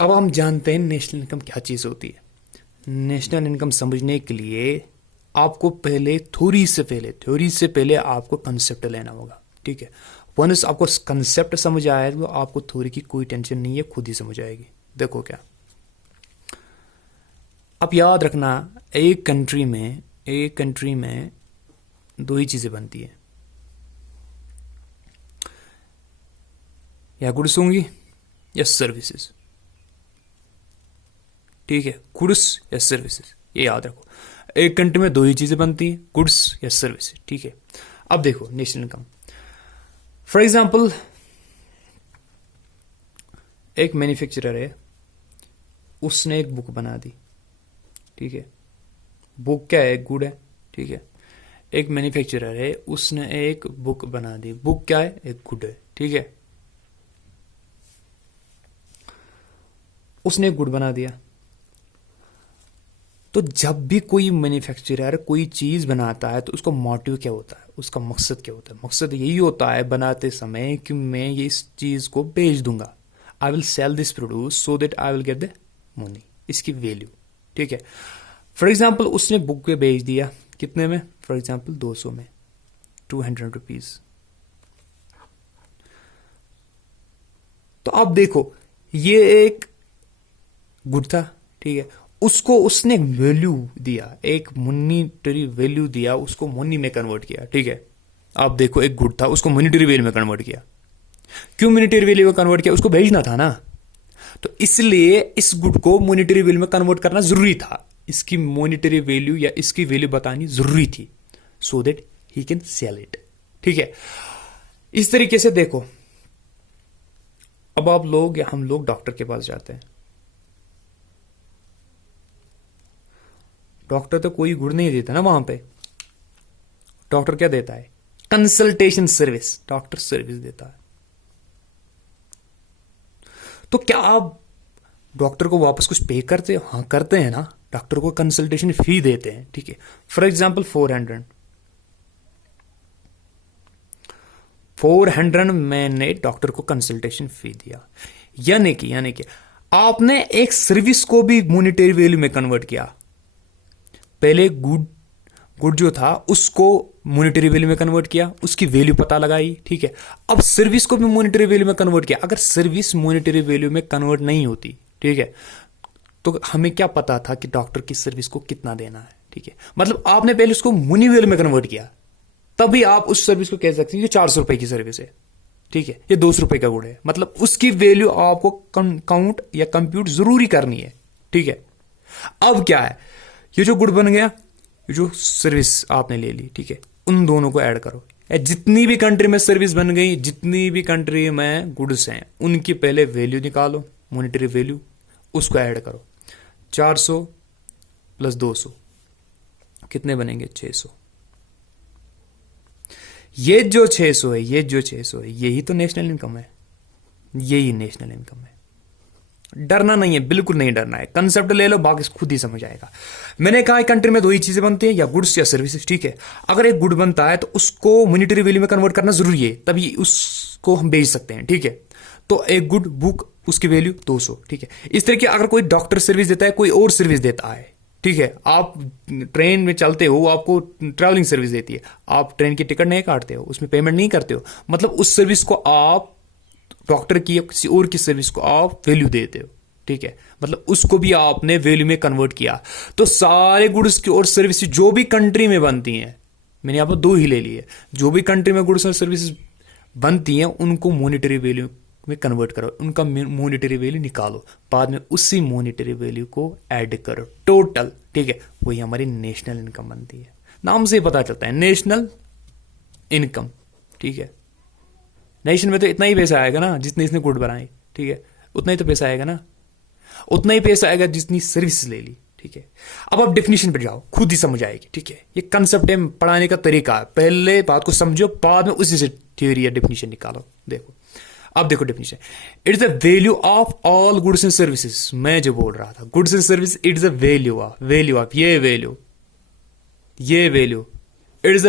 अब हम जानते हैं नेशनल इनकम क्या चीज़ होती है। नेशनल इनकम समझने के लिए आपको पहले थ्योरी से पहले आपको कंसेप्ट लेना होगा। ठीक है, वंस आपको कंसेप्ट समझ आया तो आपको थ्योरी की कोई टेंशन नहीं है, खुद ही समझ आएगी। देखो क्या, अब याद रखना, एक कंट्री में दो ही चीज़ें बनती है, या गुड्स होंगी या सर्विसेज। ठीक है, गुड्स या सर्विसेज, ये याद रखो। एक कंट्री में दो ही चीज़ें बनती हैं, गुड्स या सर्विसेज। ठीक है, अब देखो नेशनल इनकम, फॉर एग्जाम्पल एक मैन्युफैक्चरर है, उसने एक बुक बना दी। ठीक है, बुक क्या है, गुड है। ठीक है, एक मैन्युफैक्चरर है, उसने एक बुक बना दी। बुक क्या है, एक गुड है। ठीक है, उसने एक गुड बना दिया। तो जब भी कोई मैन्युफैक्चरर कोई चीज़ बनाता है तो उसका मोटिव क्या होता है, उसका मकसद क्या होता है? मकसद यही होता है बनाते समय कि मैं ये इस चीज़ को बेच दूंगा, I will sell this produce so that I will get the money, इसकी वैल्यू। ठीक है, फॉर एग्जाम्पल उसने बुक पे बेच दिया, कितने में? फॉर एग्जाम्पल 200 में, 200 रुपीज़। तो आप देखो, ये एक गुड था। ठीक है, उसको उसने वैल्यू दिया, एक मॉनिटरी वैल्यू दिया, उसको मनी में कन्वर्ट किया। ठीक है, आप देखो, एक गुड था, उसको मॉनिटरी वैल्यू में कन्वर्ट किया। क्यों मॉनिटरी वैल्यू में कन्वर्ट किया? उसको भेजना था ना, तो इसलिए इस गुड को मॉनिटरी वैल्यू में कन्वर्ट करना जरूरी था। इसकी मॉनिटरी वैल्यू या इसकी वैल्यू बतानी जरूरी थी, so that he can sell it. ठीक है, इस तरीके से देखो, अब आप लोग या हम लोग डॉक्टर के पास जाते हैं, डॉक्टर तो कोई गुड़ नहीं देता ना वहां पे। डॉक्टर क्या देता है? कंसल्टेशन सर्विस, डॉक्टर सर्विस देता है। तो क्या आप डॉक्टर को वापस कुछ पे करते हो? हाँ करते हैं ना, डॉक्टर को कंसल्टेशन फी देते हैं। ठीक है, फॉर एग्जाम्पल 400 मैंने डॉक्टर को कंसल्टेशन फी दिया, यानी कि आपने एक सर्विस को भी मॉनिटरी वैल्यू में कन्वर्ट किया। पहले गुड जो था उसको मॉनिटरी वैल्यू में कन्वर्ट किया, उसकी वैल्यू पता लगाई। ठीक है, अब सर्विस को भी मॉनिटरी वैल्यू में कन्वर्ट किया। अगर सर्विस मॉनिटरी वैल्यू में कन्वर्ट नहीं होती, ठीक है, तो हमें क्या पता था कि डॉक्टर की सर्विस को कितना देना है? ठीक है, मतलब आपने पहले उसको मनी वैल्यू में कन्वर्ट किया, तभी आप उस सर्विस को कह सकते हैं कि 400 रुपए की सर्विस है। ठीक है, ये 200 रुपए का गुड है, मतलब उसकी वैल्यू आपको काउंट या कंप्यूट जरूरी करनी है। ठीक है, अब क्या है, ये जो गुड बन गया, ये जो सर्विस आपने ले ली, ठीक है, उन दोनों को ऐड करो। जितनी भी कंट्री में सर्विस बन गई, जितनी भी कंट्री में गुड्स हैं, उनकी पहले वैल्यू निकालो, मॉनिटरी वैल्यू, उसको ऐड करो। 400 प्लस 200 कितने बनेंगे? 600। ये जो 600 है, यही तो नेशनल इनकम है। यही नेशनल इनकम है। डरना नहीं है, बिल्कुल नहीं डरना है। कंसेप्ट ले लो, बाकी खुद ही समझ आएगा। मैंने कहा कंट्री में दो ही चीजें बनती हैं, या गुड्स या सर्विसेज। ठीक है, अगर एक गुड बनता है तो उसको मॉनिटरी वैल्यू में कन्वर्ट करना जरूरी है, तभी उसको हम बेच सकते हैं। ठीक है, तो एक गुड बुक, उसकी वैल्यू 200। ठीक है, इस तरह की अगर कोई डॉक्टर सर्विस देता है, कोई और सर्विस देता है, ठीक है, आप ट्रेन में चलते हो, आपको ट्रैवलिंग सर्विस देती है, आप ट्रेन की टिकट नहीं काटते हो, उसमें पेमेंट नहीं करते हो, मतलब उस सर्विस को आप, डॉक्टर की या किसी और की सर्विस को आप वैल्यू देते हो। ठीक है, मतलब उसको भी आपने वैल्यू में कन्वर्ट किया। तो सारे गुड्स की और सर्विस जो भी कंट्री में बनती हैं, मैंने यहां पर दो ही ले लिए, जो भी कंट्री में गुड्स और सर्विसेज बनती हैं उनको मॉनिटरी वैल्यू में कन्वर्ट करो, उनका मॉनिटरी वैल्यू निकालो, बाद में उसी मॉनिटरी वैल्यू को ऐड करो टोटल। ठीक है, वही हमारी नेशनल इनकम बनती है। नाम से ही पता चलता है नेशनल इनकम। ठीक है, नेशन में तो इतना ही पैसा आएगा ना जितने इसने गुड बनाए। ठीक है, उतना ही तो पैसा आएगा ना, उतना ही पैसा आएगा जितनी सर्विस ले ली। ठीक है, अब आप डेफिनेशन पे जाओ, खुद ही समझ आएगी। ठीक है, ये कंसेप्ट है, पढ़ाने का तरीका है। पहले बात को समझो, बाद में उसी से थ्योरी या डेफिनेशन निकालो। देखो, अब देखो definition, it is the value of all goods and services. मैं जो बोल रहा था, goods and service, it is the value of ये value, it is the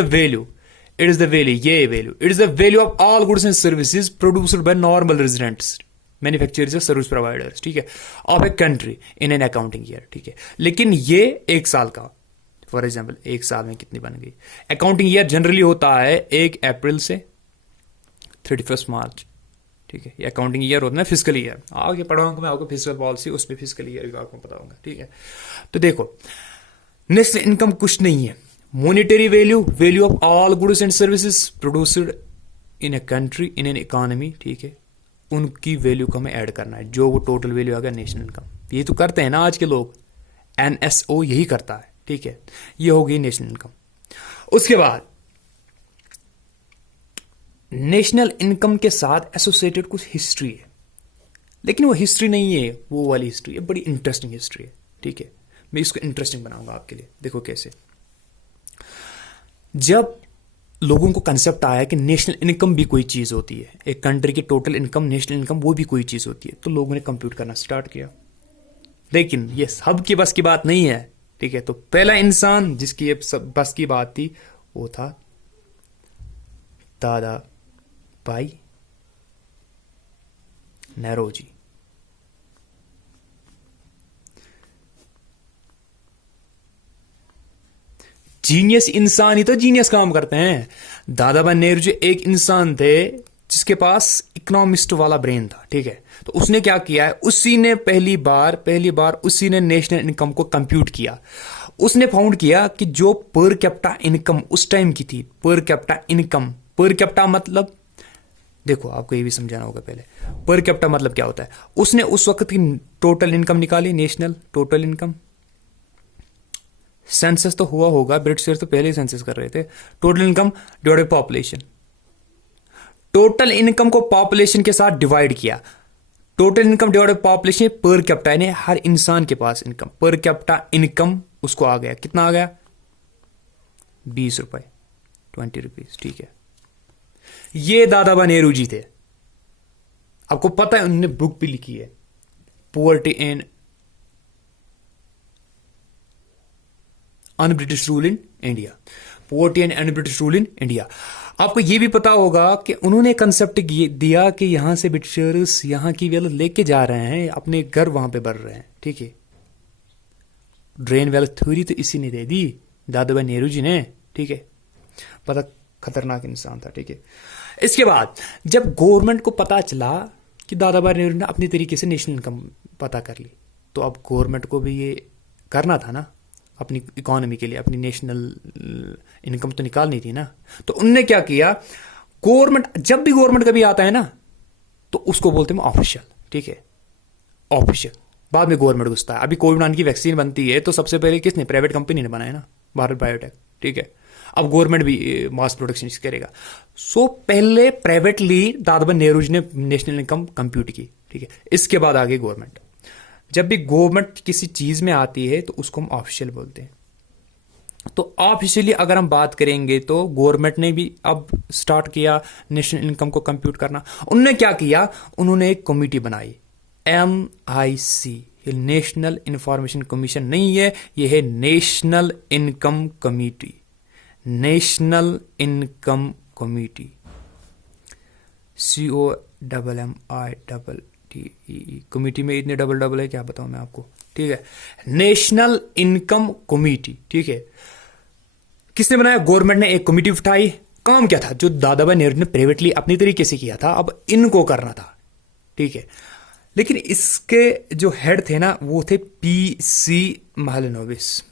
value, ये value, it is the value of all goods and services produced by normal residents. Manufacturers या service providers, ठीक है, of a country in an accounting year, ठीक है। लेकिन ये 1 साल का, फॉर एग्जाम्पल 1 साल में कितनी बन गई। अकाउंटिंग ईयर जनरली होता है 1 अप्रैल से 31 मार्च, ठीक है। ये अकाउंटिंग ईयर होता है, फिजिकल ईयर आगे पढ़ाऊंगा मैं आपको, फिजिकल पॉलिसी, उसमें फिजिकल ईयर भी आपको बताऊंगा, ठीक है। तो देखो, नेशनल इनकम कुछ नहीं है, monetary value, value of all goods and services produced in A country in an economy, ठीक है, उनकी वैल्यू को हमें ऐड करना है, जो वो टोटल वैल्यू आ गया नेशनल इनकम। ये तो करते हैं ना आज के लोग, NSO यही करता है, ठीक है। ये हो गई नेशनल इनकम। उसके बाद नेशनल इनकम के साथ एसोसिएटेड कुछ हिस्ट्री है, लेकिन वो हिस्ट्री नहीं है वो वाली हिस्ट्री है, बड़ी इंटरेस्टिंग हिस्ट्री है, ठीक है। मैं इसको इंटरेस्टिंग बनाऊंगा आपके लिए। देखो कैसे, जब लोगों को कंसेप्ट आया कि नेशनल इनकम भी कोई चीज होती है, एक कंट्री की टोटल इनकम, नेशनल इनकम वो भी कोई चीज होती है, तो लोगों ने कंप्यूट करना स्टार्ट किया। लेकिन ये सब की बस की बात नहीं है, ठीक है। तो पहला इंसान जिसकी ये सब बस की बात थी वो था दादा भाई नौरोजी। जीनियस इंसान ही तो जीनियस काम करते हैं। दादाभाई नेहरू एक इंसान थे जिसके पास इकोनॉमिस्ट वाला ब्रेन था, ठीक है। तो उसने क्या किया है, उसी ने पहली बार उसी ने नेशनल इनकम को कंप्यूट किया। उसने फाउंड किया कि जो पर कैपिटा इनकम उस टाइम की थी, per capita income, per capita मतलब, देखो आपको ये भी समझाना होगा पहले, पर कैपिटा मतलब क्या होता है। उसने उस वक्त की टोटल इनकम निकाली, नेशनल टोटल इनकम। सेंसस तो हुआ होगा, ब्रिटिश तो पहले ही सेंसस कर रहे थे। Total income divided population, total income को पॉपुलेशन के साथ डिवाइड किया। Total income divided population per capita, यानी हर इंसान के पास इनकम, पर कैपिटा इनकम उसको आ गया, कितना आ गया, 20 रुपए, 20 रुपीज, ठीक है। ये दादाभाई नेहरू जी थे। आपको पता है उन्होंने बुक भी लिखी है, poverty and un British rule in India, poverty and un British rule in India. आपको यह भी पता होगा कि उन्होंने कंसेप्ट दिया कि यहां से ब्रिटिशर्स यहां की वेल्थ लेके जा रहे हैं, अपने घर वहां पे बढ़ रहे हैं, ठीक है। ड्रेन वेल्थ थ्योरी तो इसी ने दे दी, दादाभाई नेहरू जी ने, ठीक है। पता, खतरनाक इंसान था, ठीक है। इसके बाद जब गवर्नमेंट को पता चला कि दादाभाई नेहरू ने अपनी तरीके से नेशनल इनकम पता कर ली, तो अब गवर्नमेंट को भी ये करना था ना, अपनी इकोनॉमी के लिए अपनी नेशनल इनकम तो निकालनी थी ना। तो उनने क्या किया, गवर्नमेंट, जब भी गवर्नमेंट कभी आता है ना तो उसको बोलते हैं ऑफिशियल, ठीक है, ऑफिशियल। बाद में गवर्नमेंट घुसता है। अभी कोविड-19 की वैक्सीन बनती है तो सबसे पहले किसने, प्राइवेट कंपनी ने बनाया ना, भारत बायोटेक, ठीक है। अब गवर्नमेंट भी मास प्रोडक्शन करेगा। सो पहले प्राइवेटली दादाभाई नेहरू जी ने नेशनल इनकम कंप्यूट की, ठीक है। इसके बाद आगे गवर्नमेंट। जब भी गवर्नमेंट किसी चीज में आती है तो उसको हम ऑफिशियल बोलते हैं। तो ऑफिशियली अगर हम बात करेंगे तो गवर्नमेंट ने भी अब स्टार्ट किया नेशनल इनकम को कंप्यूट करना। उन्होंने क्या किया, उन्होंने एक कमेटी बनाई, NIC, ये नेशनल इंफॉर्मेशन कमीशन नहीं है, ये है national income committee, national income committee, COMMITE, committee में इतने डबल है क्या बताऊं मैं आपको, ठीक है। नेशनल इनकम कमेटी, ठीक है। किसने बनाया, गवर्नमेंट ने एक कमेटी उठाई। काम क्या था, जो दादाभाई नेहरू ने प्राइवेटली अपनी तरीके से किया था, अब इनको करना था, ठीक है। लेकिन इसके जो हेड थे ना वो थे PC महलनोबिस,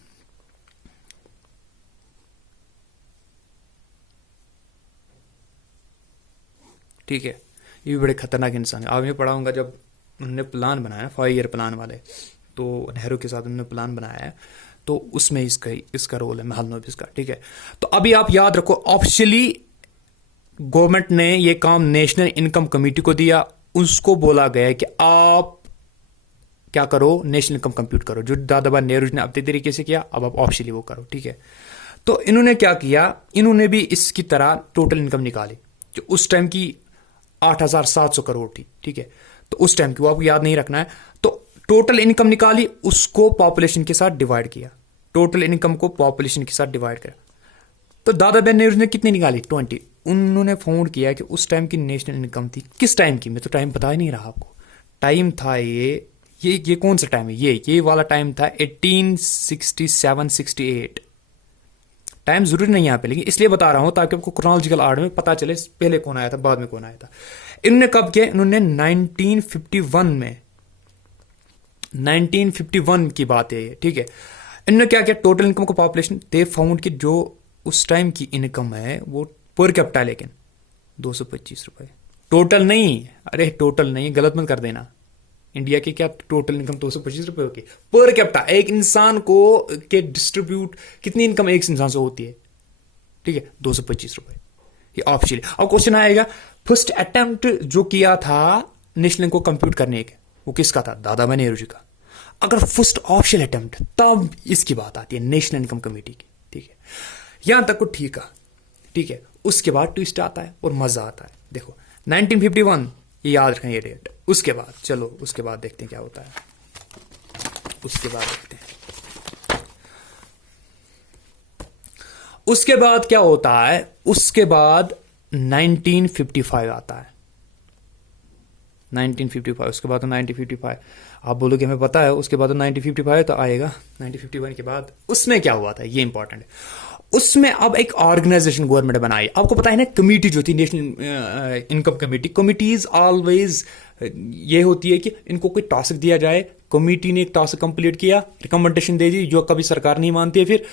ठीक है। ये भी बड़े खतरनाक इंसान है। आज मैं पढ़ाऊंगा जब उन्होंने प्लान बनाया 5 ईयर प्लान वाले, तो नेहरू के साथ उन्होंने प्लान बनाया है, तो उसमें इसका रोल है महलनोबिस का, ठीक है। तो अभी आप याद रखो, ऑफिशियली गवर्नमेंट ने ये काम नेशनल इनकम कमेटी को दिया। उसको बोला गया कि आप क्या करो, नेशनल इनकम कंप्यूट करो, जो दादाभाई नेहरू ने अपने तरीके से किया, अब आप ऑफिशियली वो करो, ठीक है। तो इन्होंने क्या किया, इन्होंने भी इसकी तरह टोटल इनकम निकाली, जो उस टाइम की 8,700 करोड़ थी, ठीक है। तो उस टाइम की वो आपको याद नहीं रखना है। तो टोटल इनकम निकाली, उसको पॉपुलेशन के साथ डिवाइड किया, टोटल इनकम को पॉपुलेशन के साथ डिवाइड किया। तो दादाभाई नेहरू ने कितनी निकाली, 20। उन्होंने फाउंड किया कि उस टाइम की नेशनल इनकम थी, किस टाइम की, मैं तो टाइम बता ही नहीं रहा आपको, टाइम था ये कौन सा टाइम है? ये वाला टाइम था 1867-68। टाइम जरूरी नहीं यहाँ पे, लेकिन इसलिए बता रहा हूं ताकि आपको क्रोनोलॉजिकल आर्डर में पता चले पहले कौन आया था बाद में कौन आया था। इन्होंने कब किया? इन्होंने 1951 में, 1951 की बात है ये, ठीक है। इन्होंने क्या किया? टोटल इनकम को पॉपुलेशन दे फाउंड कि जो उस टाइम की इनकम है वो पर कैपिटा, लेकिन 225 रुपए टोटल नहीं, अरे टोटल नहीं, गलत मत कर देना। इंडिया की क्या टोटल इनकम 225 रुपए होगी? पर कैपिटा एक इंसान को के डिस्ट्रीब्यूट कितनी इनकम एक इंसान से होती है, ठीक है, 225 रुपए। ये ऑप्शन। अब क्वेश्चन आएगा, फर्स्ट अटेम्प्ट जो किया था नेशनल इनकम को कंप्यूट करने के, वो किसका था? दादाभाई नेहरू जी का। अगर फर्स्ट ऑप्शन अटेम्प्ट, तब इसकी बात आती है नेशनल इनकम कमेटी की, ठीक है। यहां तक को ठीक है, ठीक है। उसके बाद ट्विस्ट आता है और मजा आता है। देखो 1951, ये याद रखें ये डेट। उसके बाद चलो, उसके बाद देखते हैं क्या होता है। उसके बाद देखते हैं उसके बाद क्या होता है। उसके बाद 1955 आता है, 1955। उसके बाद तो 1955, आप बोलोगे हमें पता है, उसके बाद तो 1955 तो आएगा। 1951 के बाद उसमें क्या हुआ था, ये इंपॉर्टेंट है। उसमें अब एक ऑर्गेनाइजेशन गवर्नमेंट बनाई। आपको पता है ना, कमेटी जो थी national income committee, committees always ये होती है कि इनको कोई टास्क दिया जाए, कमेटी ने एक टास्क कंप्लीट किया, रिकमेंडेशन दे दी, जो कभी सरकार नहीं मानती है, फिर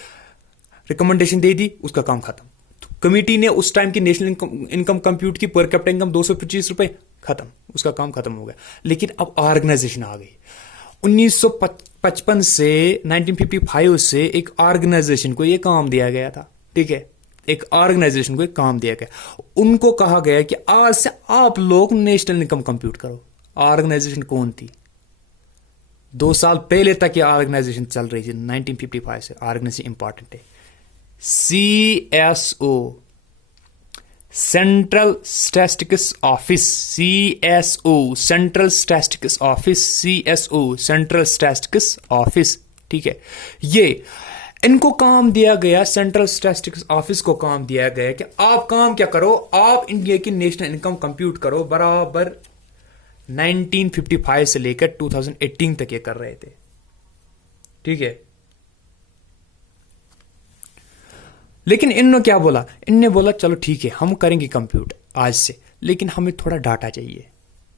रिकमेंडेशन दे दी, उसका काम खत्म। तो कमेटी ने उस टाइम की नेशनल इनकम कंप्यूट की, पर कैपिटा इनकम 225 रुपए, खत्म, उसका काम खत्म हो गया। लेकिन अब ऑर्गेनाइजेशन आ गई। 1955 से 1955 से एक ऑर्गेनाइजेशन को यह काम दिया गया था, ठीक है, एक ऑर्गेनाइजेशन को एक काम दिया गया। उनको कहा गया कि आज से आप लोग नेशनल इनकम कंप्यूट करो। ऑर्गेनाइजेशन कौन थी? 2 साल पहले तक ये ऑर्गेनाइजेशन चल रही थी, 1955 से। ऑर्गेनाइजेशन इंपॉर्टेंट है, CSO, central statistics office, CSO, central statistics office, CSO, central statistics office, ठीक है। ये इनको काम दिया गया, सेंट्रल स्टैटिस्टिक्स ऑफिस को काम दिया गया कि आप काम क्या करो, आप इंडिया की नेशनल इनकम कंप्यूट करो। बराबर 1955 से लेकर 2018 तक ये कर रहे थे, ठीक है। लेकिन इन्होंने क्या बोला? इनने बोला चलो ठीक है, हम करेंगे कंप्यूट आज से, लेकिन हमें थोड़ा डाटा चाहिए,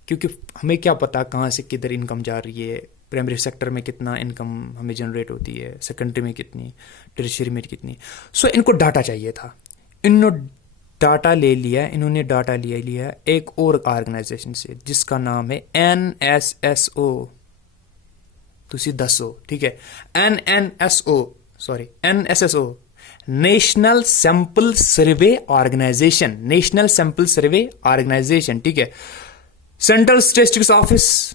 क्योंकि हमें क्या पता कहाँ से किधर इनकम जा रही है, प्राइमरी सेक्टर में कितना इनकम हमें जनरेट होती है, सेकेंडरी में कितनी, टर्शियरी में कितनी। सो इनको डाटा चाहिए था। इन्होंने डाटा ले लिया, इन्होंने डाटा लिया एक और ऑर्गेनाइजेशन से जिसका नाम है NSSO, तुसी दसो, ठीक है, NSSO, national sample survey organisation, national sample survey organisation, ठीक है। सेंट्रल स्टैटिस्टिक्स ऑफिस,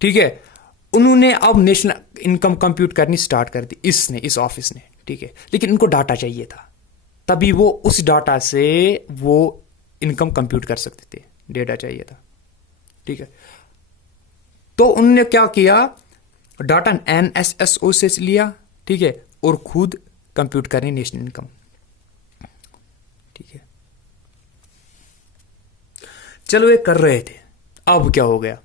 ठीक है। उन्होंने अब नेशनल इनकम कंप्यूट करनी स्टार्ट कर दी, इस ऑफिस ने, ठीक है। लेकिन इनको डाटा चाहिए था, तभी वो उस डाटा से वो इनकम कंप्यूट कर सकते थे, डेटा चाहिए था, ठीक है। तो उन्होंने क्या किया, डाटा NSSO से लिया, ठीक है, और खुद कंप्यूट करनी नेशनल इनकम, ठीक है। चलो ये कर रहे थे। अब क्या हो गया?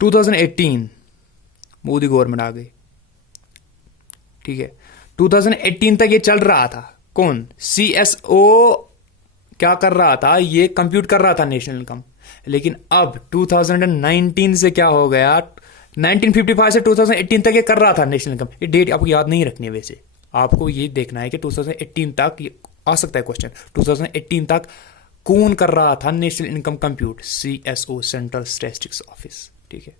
2018 मोदी गवर्नमेंट आ गई, ठीक है। 2018 तक ये चल रहा था। कौन? CSO क्या कर रहा था? ये कंप्यूट कर रहा था नेशनल इनकम। लेकिन अब 2019 से क्या हो गया? 1955 से 2018 तक ये कर रहा था नेशनल इनकम। ये डेट आपको याद नहीं रखनी है, वैसे आपको ये देखना है कि 2018 तक आ सकता है क्वेश्चन, 2018 तक कौन कर रहा था national income compute? CSO, central statistics office, ठीक है।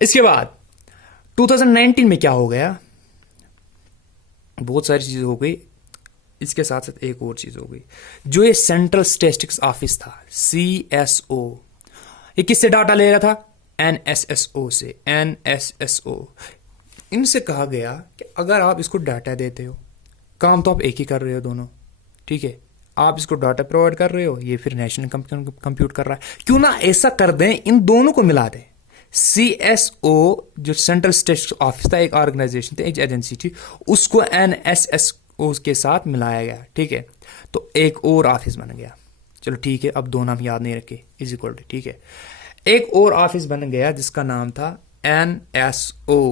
इसके बाद 2019 में क्या हो गया? बहुत सारी चीजें हो गई, इसके साथ साथ एक और चीज हो गई। जो ये सेंट्रल स्टैटिस्टिक्स ऑफिस था, CSO, ये किससे डाटा ले रहा था? NSSO से। NSSO, इनसे कहा गया कि अगर आप इसको डाटा देते हो, काम तो आप एक ही कर रहे हो दोनों, ठीक है, आप इसको डाटा प्रोवाइड कर रहे हो, ये फिर नेशनल कंप्यूट कर रहा है, क्यों ना ऐसा कर दें, इन दोनों को मिला दें। CSO जो सेंट्रल स्टैटिस्टिक्स ऑफिस था, एक ऑर्गेनाइजेशन थी, एक एजेंसी थी, उसको NSSO के साथ मिलाया गया, ठीक है। तो एक और ऑफिस बन गया, चलो ठीक है, अब दो नाम याद नहीं रखे, इज इक्वल टू, ठीक है। एक और ऑफिस बन गया जिसका नाम था NSO।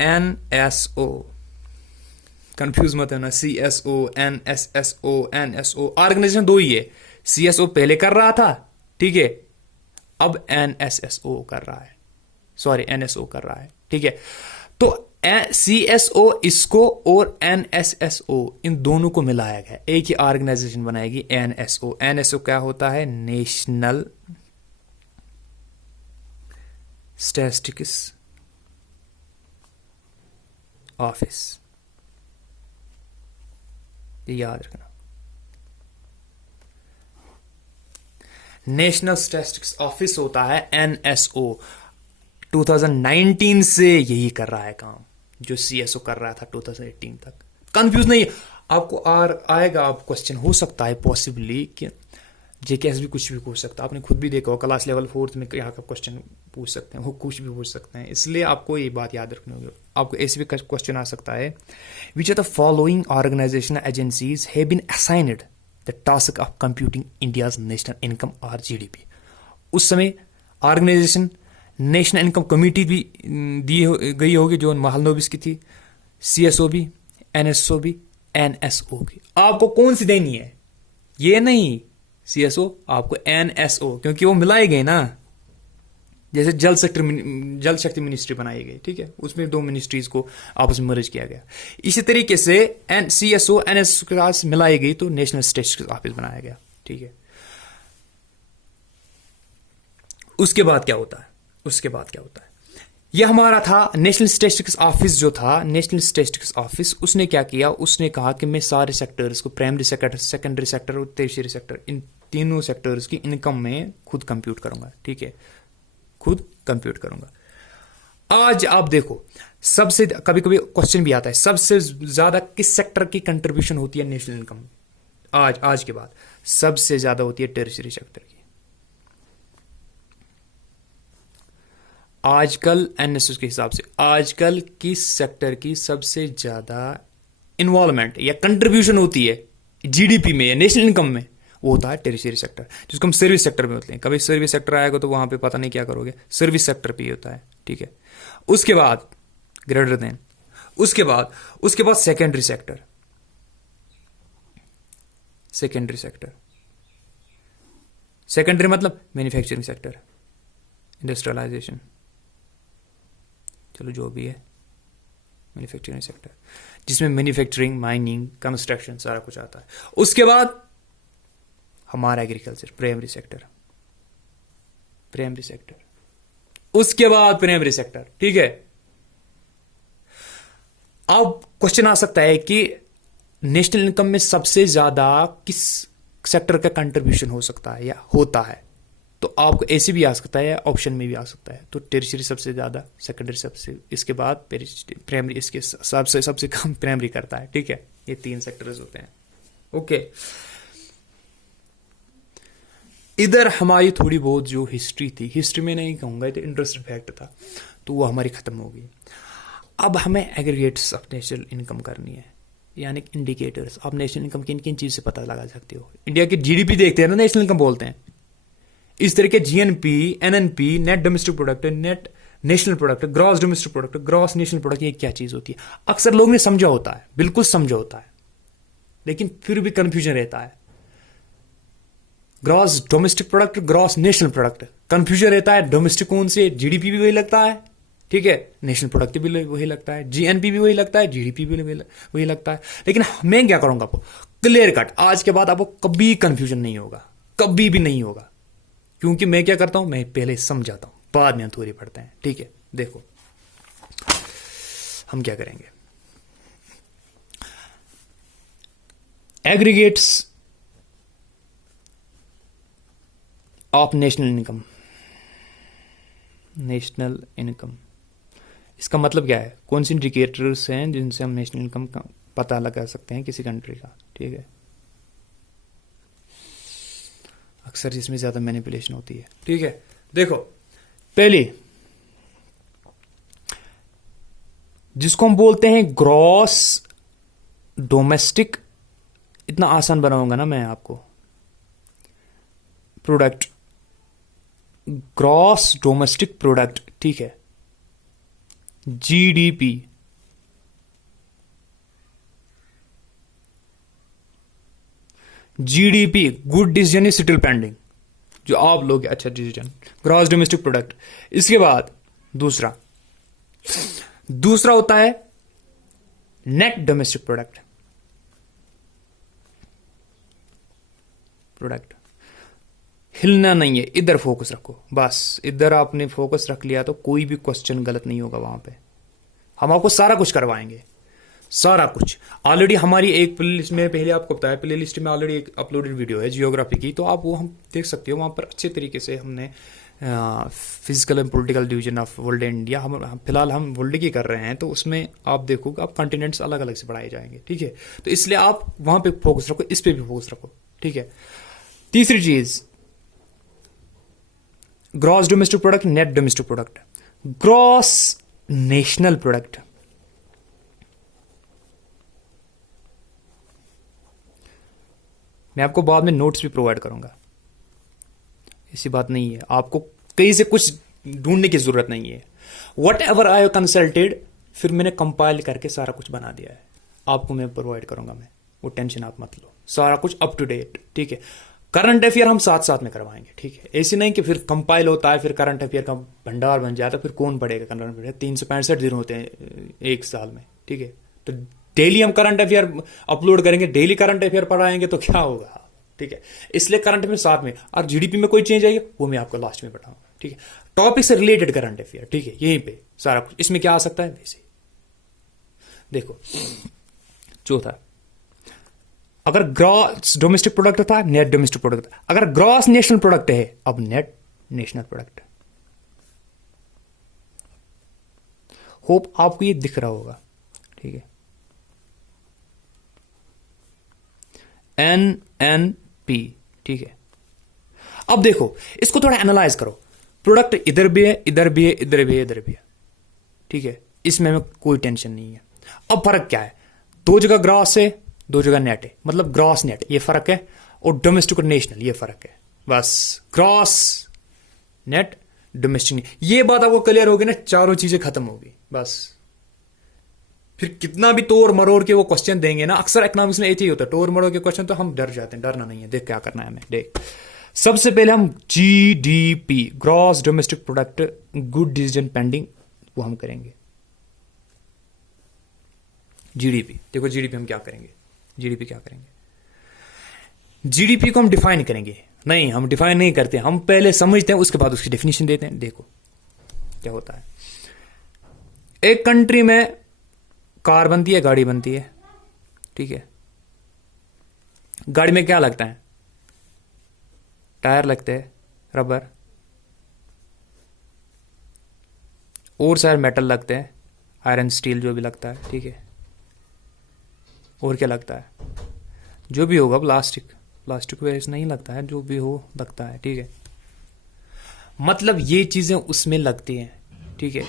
NSO, कंफ्यूज मत होना, CSO, NSSO, NSO, ऑर्गेनाइजेशन दो ही है। CSO पहले कर रहा था, ठीक है, अब NSSO कर रहा है, सॉरी NSO कर रहा है, ठीक है। तो CSO इसको और NSSO इन दोनों को मिलाया गया, एक ही ऑर्गेनाइजेशन बनाएगी NSO। NSO क्या होता है? नेशनल स्टैटिस्टिक्स ऑफिस, ये याद रखना। नेशनल स्टैटिस्टिक्स ऑफिस होता है NSO। 2019 से यही कर रहा है काम जो CSO कर रहा था 2018 तक। कंफ्यूज नहीं, आपको आएगा, आप क्वेश्चन हो सकता है पॉसिबली कि JKS भी कुछ भी पूछ सकता है, आपने खुद भी देखा हो क्लास लेवल 4th में यहाँ का क्वेश्चन पूछ सकते हैं, वो कुछ भी पूछ सकते हैं, इसलिए आपको ये बात याद रखनी होगी। आपको ऐसे भी क्वेश्चन आ सकता है, which are the following organisational agencies have been assigned the task of computing India's national income और GDP। उस समय ऑर्गेनाइजेशन नेशनल इनकम कमेटी भी दी गई होगी जो महालनोबिस की थी, CSO भी, NSO भी, NSO भी। आपको कौन सी देनी है? ये नहीं CSO, आपको NSO, क्योंकि वो मिलाए गए ना, जैसे जल शक्ति मिनिस्ट्री बनाई गई, ठीक है, उसमें दो मिनिस्ट्रीज को आपस में मर्ज किया गया। इसी तरीके से CSO NSO के साथ मिलाई गई तो नेशनल स्टैटिस्टिक्स ऑफिस बनाया गया, ठीक है। उसके बाद क्या होता है? यह हमारा था नेशनल स्टैटिस्टिक्स ऑफिस जो था, नेशनल स्टैटिस्टिक्स ऑफिस, उसने क्या किया? उसने कहा कि मैं सारे सेक्टर्स को, प्राइमरी सेक्टर, सेकेंडरी सेक्टर और टर्शियरी सेक्टर, इन तीनों सेक्टर्स की इनकम में खुद कंप्यूट करूंगा, ठीक है, खुद कंप्यूट करूंगा। आज आप देखो, सबसे कभी कभी क्वेश्चन भी आता है, सबसे ज्यादा किस सेक्टर की कंट्रीब्यूशन होती है नेशनल इनकम? आज के बाद सबसे ज्यादा होती है टर्शियरी सेक्टर की। आजकल NSO के हिसाब से आजकल किस सेक्टर की सबसे ज्यादा इन्वॉल्वमेंट या कंट्रीब्यूशन होती है GDP में या नेशनल इनकम में? वो होता है टर्शियरी सेक्टर, जिसको हम सर्विस सेक्टर में होते हैं। कभी सर्विस सेक्टर आएगा तो वहां पे पता नहीं क्या करोगे, सर्विस सेक्टर पे ही होता है, ठीक है। उसके बाद ग्रेटर देन, उसके बाद सेकेंडरी सेक्टर, सेकेंडरी मतलब मैन्युफैक्चरिंग सेक्टर, इंडस्ट्रियलाइजेशन, चलो जो भी है, मैन्युफैक्चरिंग सेक्टर, जिसमें मैन्युफैक्चरिंग, माइनिंग, कंस्ट्रक्शन सारा कुछ आता है। उसके बाद हमारा एग्रीकल्चर, प्राइमरी सेक्टर, उसके बाद प्राइमरी सेक्टर, ठीक है। अब क्वेश्चन आ सकता है कि नेशनल इनकम में सबसे ज्यादा किस सेक्टर का कंट्रीब्यूशन हो सकता है या होता है? तो आपको ऐसे भी आ सकता है, ऑप्शन में भी आ सकता है। तो टर्शियरी सबसे ज्यादा, सेकेंडरी सबसे, इसके बाद प्राइमरी, इसके सबसे कम प्राइमरी करता है, ठीक है। ये तीन सेक्टर्स होते हैं, ओके। इधर हमारी थोड़ी बहुत जो हिस्ट्री थी, हिस्ट्री में नहीं कहूंगा, तो इंटरेस्टिंग फैक्ट था, तो वो हमारी खत्म हो गई। अब हमें एग्रीगेट्स ऑफ नेशनल इनकम करनी है, यानी इंडिकेटर्स। आप नेशनल इनकम किन किन चीज से पता लगा सकते हो? इंडिया की GDP देखते हैं ना, नेशनल इनकम बोलते हैं। इस तरह के GNP, NNP, net domestic product, net national product, gross domestic product, gross national product, ये क्या चीज होती है? अक्सर लोग ने समझा होता है, बिल्कुल समझा होता है, लेकिन फिर भी कंफ्यूजन रहता है। Gross domestic product, gross national product, confusion रहता है। डोमेस्टिक कौन से? GDP भी वही लगता है, ठीक है, नेशनल प्रोडक्ट भी वही लगता है, GNP भी वही लगता है, GDP भी वही लगता है। लेकिन मैं क्या करूंगा, आपको क्लियर कट, आज के बाद आपको कभी कंफ्यूजन नहीं होगा, कभी भी नहीं होगा, क्योंकि मैं क्या करता हूं, मैं पहले समझाता हूं, बाद में हम थ्योरी पढ़ते हैं, ठीक है। देखो हम क्या करेंगे, aggregates of national income. National income, इसका मतलब क्या है? कौन से इंडिकेटर्स हैं जिनसे हम नेशनल इनकम का पता लगा सकते हैं किसी कंट्री का, ठीक है। अक्सर जिसमें ज्यादा मैनिपुलेशन होती है, ठीक है। देखो पहली, जिसको हम बोलते हैं ग्रॉस डोमेस्टिक, इतना आसान बनाऊंगा ना मैं आपको, प्रोडक्ट, ग्रॉस डोमेस्टिक प्रोडक्ट, ठीक है, GDP, GDP good decision is still pending, जो आप लोग अच्छा डिसीजन, ग्रॉस डोमेस्टिक प्रोडक्ट। इसके बाद दूसरा होता है नेट डोमेस्टिक प्रोडक्ट, हिलना नहीं है, इधर फोकस रखो बस, इधर आपने फोकस रख लिया तो कोई भी क्वेश्चन गलत नहीं होगा वहां पे। हम आपको सारा कुछ करवाएंगे, सारा कुछ। ऑलरेडी हमारी एक प्लेलिस्ट में, पहले आपको बताया, प्लेलिस्ट में ऑलरेडी एक अपलोडेड वीडियो है जियोग्राफी की, तो आप वो हम देख सकते हो। वहां पर अच्छे तरीके से हमने physical and political division of world India, हम फिलहाल हम वर्ल्ड की कर रहे हैं, तो उसमें आप देखोगे आप कॉन्टिनेंट्स अलग अलग से पढ़ाए जाएंगे, ठीक है। तो इसलिए आप वहां पे फोकस रखो, इस पे भी फोकस रखो, ठीक है। तीसरी चीज, gross domestic product, net domestic product, gross national product. मैं आपको बाद में नोट्स भी प्रोवाइड करूंगा, ऐसी बात नहीं है, आपको कहीं से कुछ ढूंढने की जरूरत नहीं है। वट एवर आई कंसल्टेड, फिर मैंने कंपाइल करके सारा कुछ बना दिया है, आपको मैं प्रोवाइड करूंगा, मैं वो टेंशन आप मत लो, सारा कुछ अप टू डेट, ठीक है। करंट अफेयर हम साथ साथ में करवाएंगे, ठीक है। ऐसे नहीं कि फिर कंपाइल होता है फिर करंट अफेयर का भंडार बन जाता है, फिर कौन पढ़ेगा करंट अफेयर। 365 दिन होते हैं एक साल में, ठीक है। तो डेली हम करंट अफेयर अपलोड करेंगे, डेली करंट अफेयर पढ़ाएंगे तो क्या होगा, ठीक है। इसलिए करंट अफेयर साथ में, और जीडीपी में कोई चेंज आएगी वो मैं आपको लास्ट में बताऊंगा, ठीक है। टॉपिक से रिलेटेड करंट अफेयर, ठीक है, यहीं पे सारा कुछ। इसमें क्या आ सकता है वैसे देखो। चौथा, अगर ग्रॉस डोमेस्टिक प्रोडक्ट था, नेट डोमेस्टिक प्रोडक्ट था, अगर ग्रॉस नेशनल प्रोडक्ट है, अब नेट नेशनल प्रोडक्ट। होप आपको ये दिख रहा होगा, ठीक है। NNP, ठीक है। अब देखो इसको थोड़ा एनालाइज करो, प्रोडक्ट इधर भी है, इधर भी है, इधर भी है, इधर भी है, ठीक है। इसमें हमें कोई टेंशन नहीं है। अब फर्क क्या है, दो जगह ग्रॉस है, दो जगह नेट है, मतलब ग्रॉस नेट ये फर्क है, और डोमेस्टिक और नेशनल ये फर्क है, बस। ग्रॉस नेट, डोमेस्टिक नेट, ये बात आपको क्लियर होगी ना, चारों चीजें खत्म होगी बस। फिर कितना भी तोड़ मरोड़ के वो क्वेश्चन देंगे ना, अक्सर इकोनॉमिक्स में ऐसे ही होता है, तोड़ मरोड़ के क्वेश्चन, तो हम डर जाते हैं। डरना नहीं है, देख क्या करना है हमें, देख। सबसे पहले हम GDP, gross domestic product, good decision pending, वो हम करेंगे। जीडीपी, देखो जीडीपी हम क्या करेंगे, जीडीपी क्या करेंगे, जीडीपी को हम डिफाइन करेंगे। नहीं, हम डिफाइन नहीं करते, हम पहले समझते हैं, उसके बाद उसकी डेफिनेशन देते हैं। देखो क्या होता है, एक कंट्री में कार बनती है, गाड़ी बनती है, ठीक है। गाड़ी में क्या लगता है, टायर लगते हैं, रबर, और सारे मेटल लगते हैं, आयरन, स्टील, जो भी लगता है, ठीक है। और क्या लगता है, जो भी होगा, प्लास्टिक, प्लास्टिक वैसे नहीं लगता है, जो भी हो लगता है, ठीक है। मतलब ये चीजें उसमें लगती हैं, ठीक है।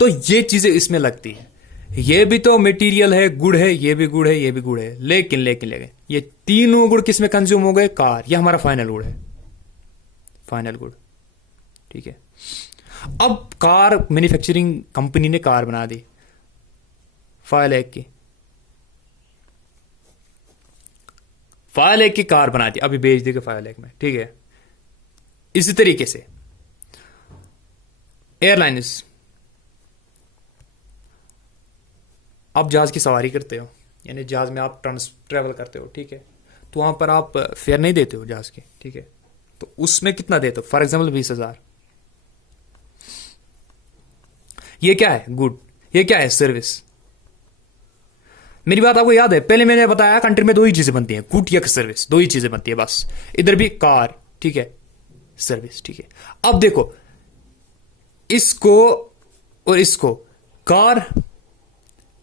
तो ये चीजें इसमें लगती हैं, ये भी तो मटेरियल है, गुड़ है, ये भी गुड़ है, ये भी गुड़ है, लेकिन ये तीनों गुड़ किस में कंज्यूम हो गए, कार, ये हमारा फाइनल गुड़ है, फाइनल गुड़, ठीक है। अब कार मैन्युफैक्चरिंग कंपनी ने कार बना दी 5 लाख की, 5 लाख की कार बना दी, अभी बेच देगा 5 लाख में, ठीक है। इसी तरीके से एयरलाइंस, आप जहाज की सवारी करते हो, यानी जहाज में आप ट्रैवल करते हो, ठीक है। तो वहां पर आप फेयर नहीं देते हो जहाज के, ठीक है। तो उसमें कितना देते हो, फॉर एग्जाम्पल 20,000। ये क्या है, गुड, ये क्या है, सर्विस। मेरी बात आपको याद है, पहले मैंने बताया कंट्री में दो ही चीजें बनती हैं, गुड या सर्विस, दो ही चीजें बनती है बस। इधर भी कार, ठीक है, सर्विस, ठीक है। अब देखो इसको और इसको, कार,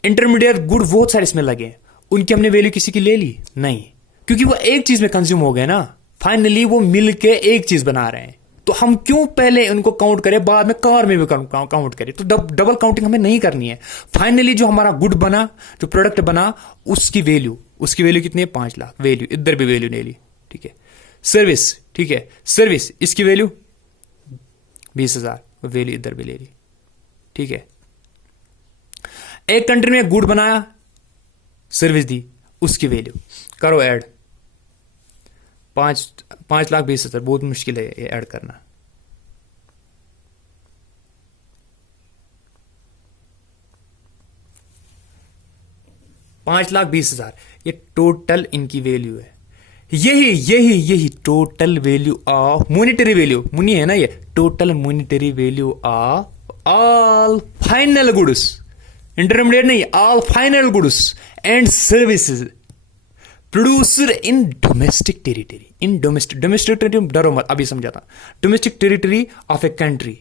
इंटरमीडिएट, गुड, बहुत सारे इसमें लगे हैं, उनकी हमने वैल्यू किसी की ले ली नहीं, क्योंकि वो एक चीज में कंज्यूम हो गए ना, फाइनली वो मिल के एक चीज बना रहे हैं। तो हम क्यों पहले उनको काउंट करें, बाद में कार में भी काउंट करें, तो डबल काउंटिंग हमें नहीं करनी है। फाइनली जो हमारा गुड बना, जो प्रोडक्ट बना, उसकी वैल्यू कितनी है, 5 लाख वैल्यू, इधर भी वैल्यू ले ली, ठीक है। सर्विस, ठीक है, सर्विस, इसकी वैल्यू 20,000, वैल्यू इधर भी ले ली, ठीक है। एक कंट्री में गुड बनाया, सर्विस दी, उसकी वैल्यू करो ऐड, 5,20,000, बहुत मुश्किल है ये ऐड करना। $5,20,000 ये टोटल इनकी वैल्यू है। यही total value of monetary value, money है ना ये, total monetary value of all final goods, intermediate नहीं, all final goods and services produced in domestic territory. In domestic territory, डरो मत, अभी समझाता। Domestic territory of a country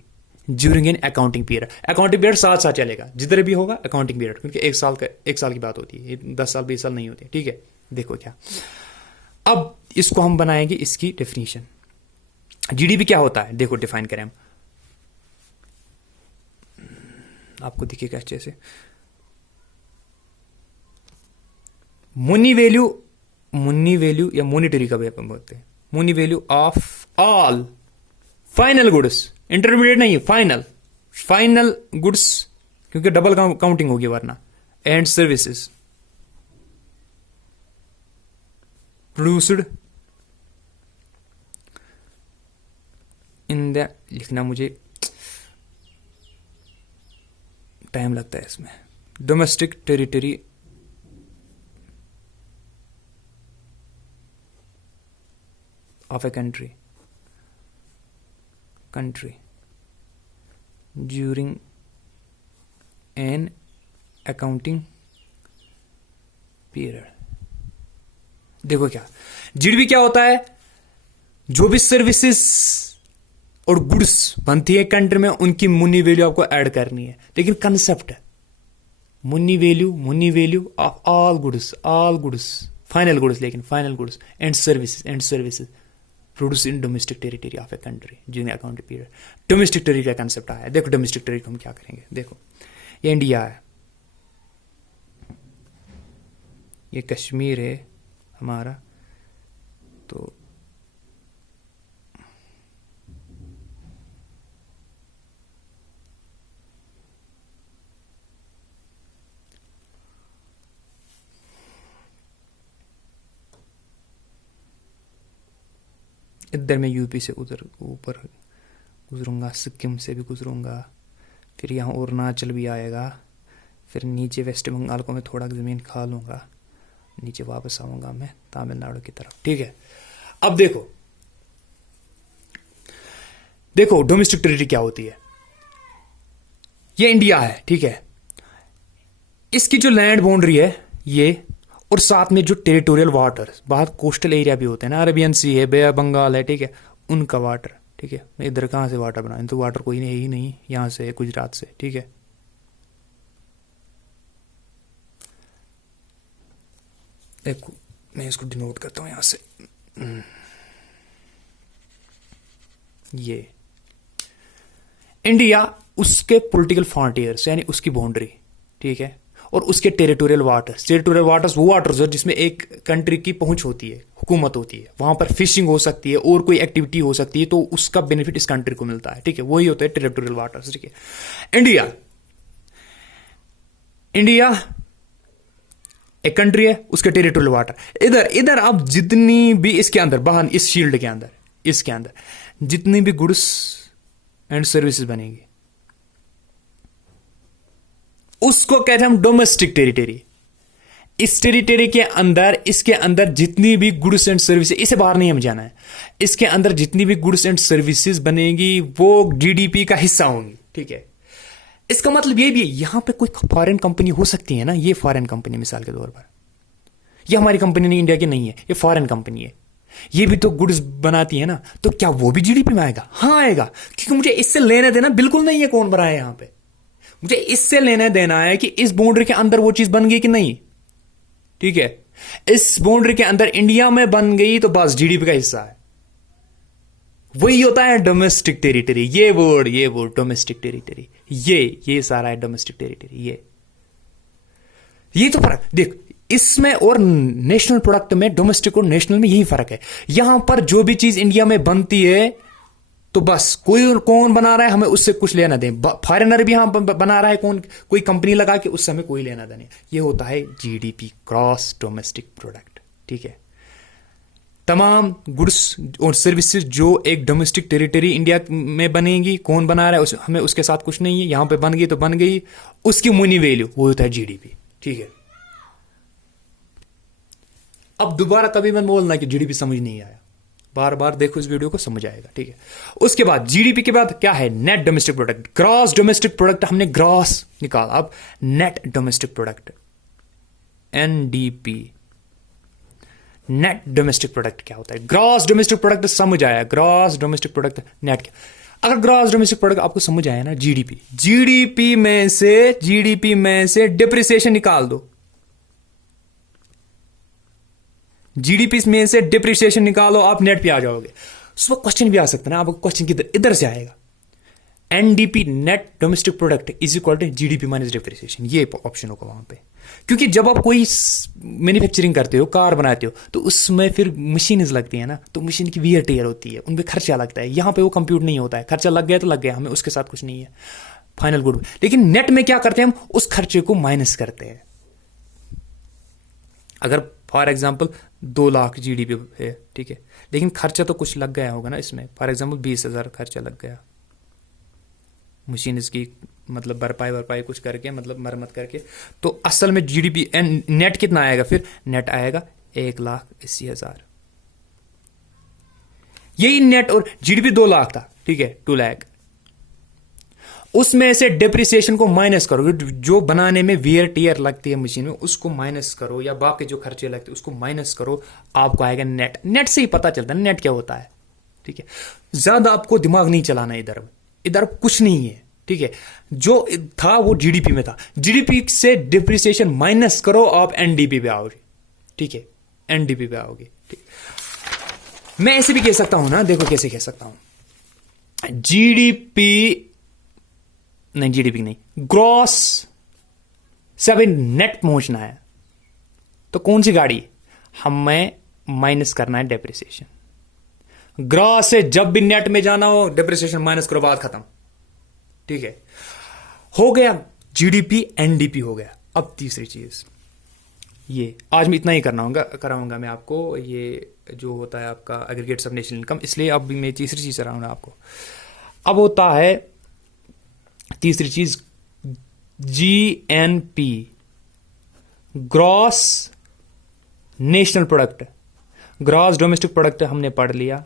during an accounting period. Accounting period 7 साल चलेगा, जिधर भी होगा अकाउंटिंग पीरियड, क्योंकि 1 साल की बात होती है, 10 साल 20 साल नहीं होती, ठीक है। देखो क्या, अब इसको हम बनाएंगे, इसकी डेफिनेशन। जीडीपी क्या होता है, देखो डिफाइन करें हम, आपको दिखेगा अच्छे से। मुनी वैल्यू या मॉनिटरी का भी अपन बोलते हैं, money value of all final goods, intermediate नहीं, फाइनल गुड्स, क्योंकि डबल काउंटिंग होगी वरना, and services produced in the, लिखना मुझे टाइम लगता है इसमें, domestic territory of a country during an accounting period. देखो क्या, जीडीपी क्या होता है, जो भी सर्विसेज और गुड्स बनती है कंट्री में, उनकी मुनी वैल्यू आपको ऐड करनी है। लेकिन कंसेप्ट है money value of all goods, final goods, लेकिन final goods and services produce in domestic territory of a country during accounting period. Domestic territory का कंसेप्ट आया। देखो डोमेस्टिक टेरिटरी हम क्या करेंगे, देखो ये इंडिया है, ये कश्मीर है हमारा, तो इधर मैं यूपी से उधर ऊपर गुजरूंगा, सिक्किम से भी गुजरूंगा, फिर यहाँ अरुणाचल भी आएगा, फिर नीचे वेस्ट बंगाल को मैं थोड़ा ज़मीन खा लूँगा, नीचे वापस आऊँगा मैं तमिलनाडु की तरफ, ठीक है। अब देखो डोमेस्टिक टेरिटरी क्या होती है। ये इंडिया है, ठीक है, इसकी जो लैंड बाउंड्री है ये, और साथ में जो टेरिटोरियल वाटर, बाहर कोस्टल एरिया भी होते हैं ना, अरेबियन सी है, बे बंगाल है, ठीक है, उनका वाटर, ठीक है। मैं इधर कहाँ से वाटर बनाऊँ, तो वाटर कोई नहीं, ही नहीं, यहाँ से गुजरात से, ठीक है। देखो मैं इसको डिनोट करता हूँ यहाँ से, ये इंडिया, उसके पॉलिटिकल फ्रंटियर्स यानी उसकी बाउंड्री, ठीक है, और उसके टेरिटोरियल वाटर्स वो वाटर्स है जिसमें एक कंट्री की पहुंच होती है, हुकूमत होती है, वहां पर फिशिंग हो सकती है और कोई एक्टिविटी हो सकती है, तो उसका बेनिफिट इस कंट्री को मिलता है, ठीक है, वही होता है टेरिटोरियल वाटर्स, ठीक है। इंडिया एक कंट्री है, उसके टेरिटोरियल वाटर, इधर आप जितनी भी इसके अंदर, बाहर इस शील्ड के अंदर, इसके अंदर जितनी भी गुड्स एंड सर्विसेज बनेगी, उसको कहते हैं हम डोमेस्टिक टेरिटरी। इस टेरिटरी के अंदर, इसके अंदर जितनी भी गुड्स एंड सर्विसेज, इसे बाहर नहीं हम जाना है, इसके अंदर जितनी भी गुड्स एंड सर्विसेज बनेगी वो जीडीपी का हिस्सा होंगी, ठीक है। इसका मतलब ये भी है, यहां पे कोई फॉरेन कंपनी हो सकती है ना, ये फॉरेन कंपनी मिसाल के तौर पर, ये हमारी कंपनी नहीं, इंडिया की नहीं है, ये फॉरेन कंपनी है, ये भी तो गुड्स बनाती है ना, तो क्या वो भी जीडीपी में आएगा? हाँ आएगा, क्योंकि मुझे इससे लेना देना बिल्कुल नहीं है कौन बनाया यहां पे, मुझे इससे लेना देना है कि इस बाउंड्री के अंदर वो चीज बन गई कि नहीं, ठीक है। इस बाउंड्री के अंदर इंडिया में बन गई तो बस जीडीपी का हिस्सा है, वही होता है डोमेस्टिक टेरिटरी। ये वर्ड डोमेस्टिक टेरिटरी, ये सारा है डोमेस्टिक टेरिटरी। ये तो फर्क देख, इसमें और नेशनल प्रोडक्ट में, डोमेस्टिक और नेशनल में यही फर्क है। यहां पर जो भी चीज इंडिया में बनती है तो बस कोई कौन बना रहा है हमें उससे कुछ लेना दें, फॉरेनर भी यहां बना रहा है कौन, कोई कंपनी लगा के, उससे हमें कोई लेना देना। ये होता है जीडीपी, ग्रॉस डोमेस्टिक प्रोडक्ट। ठीक है, तमाम गुड्स और सर्विसेज जो एक डोमेस्टिक टेरिटरी इंडिया में बनेंगी, कौन बना रहा है हमें उसके साथ कुछ नहीं है, यहां पे बन गई तो बन गई, उसकी मनी वैल्यू वो होता है जीडीपी। ठीक है, अब दोबारा कभी मैं बोलना कि जीडीपी समझ नहीं आया, बार बार देखो इस वीडियो को, समझ आएगा। ठीक है, उसके बाद जीडीपी के बाद क्या है, net domestic product, gross domestic product, हमने ग्रॉस निकाला, अब net domestic product, NDP, net domestic product क्या होता है। ग्रॉस डोमेस्टिक प्रोडक्ट समझ आया, ग्रॉस डोमेस्टिक प्रोडक्ट नेट क्या, अगर ग्रॉस डोमेस्टिक प्रोडक्ट आपको समझ आया ना, जीडीपी, जीडीपी में से डिप्रिसिएशन निकाल दो, जीडीपी में से डिप्रिसिएशन निकालो, आप नेट पे आ जाओगे। उसमें क्वेश्चन भी आ सकता है ना, आपको क्वेश्चन किधर इधर से आएगा, NDP, net domestic product is equal to GDP minus depreciation, ये ऑप्शन होगा वहां पे। क्योंकि जब आप कोई मैन्युफैक्चरिंग करते हो, कार बनाते हो, तो उसमें फिर मशीन्स लगती है ना, तो मशीन की वियर टेयर होती है, उनपे खर्चा लगता है। यहां पे वो कंप्यूट नहीं होता है, खर्चा लग गया तो लग गया, हमें उसके साथ कुछ नहीं है, फाइनल गुड। लेकिन नेट में क्या करते हैं, हम उस खर्चे को माइनस करते हैं। अगर फॉर एग्जाम्पल 2 लाख जीडीपी है, ठीक है, लेकिन खर्चा तो कुछ लग गया होगा ना इसमें, फॉर एग्जाम्पल 20,000 खर्चा लग गया मशीन इसकी, मतलब भरपाई कुछ करके, मतलब मरम्मत करके, तो असल में जीडीपी नेट कितना आएगा, फिर नेट आएगा 1,80,000। यही नेट, और जीडीपी 2 लाख था, ठीक है, 2 लाख, उसमें से डिप्रिसिएशन को माइनस करो, जो बनाने में वियर टियर लगती है मशीन में, उसको माइनस करो, या बाकी जो खर्चे लगते हैं उसको माइनस करो, आपको आएगा नेट। नेट से ही पता चलता है नेट क्या होता है। ठीक है, ज्यादा आपको दिमाग नहीं चलाना, इधर कुछ नहीं है। ठीक है, जो था वो जीडीपी में था, जीडीपी से डिप्रिसिएशन माइनस करो, आप एनडीपी पे आओगे। ठीक है, एनडीपी पे आओगे। ठीक, मैं ऐसे भी कह सकता हूं ना, देखो कैसे कह सकता हूं, जीडीपी नहीं, ग्रॉस से अभी नेट पहुंचना है, तो कौन सी गाड़ी, हमें माइनस करना है डेप्रिसिएशन। ग्रॉस से जब भी नेट में जाना हो, डेप्रिसिएशन माइनस करो, बात खत्म। ठीक है, हो गया जीडीपी, एनडीपी हो गया। अब तीसरी चीज, ये आज मैं इतना ही कराऊंगा मैं आपको, ये जो होता है आपका एग्रीगेट सब नेशनल इनकम, इसलिए अब मैं तीसरी चीज कराऊंगा आपको। अब होता है तीसरी चीज, GNP, gross national product, gross domestic product हमने पढ़ लिया,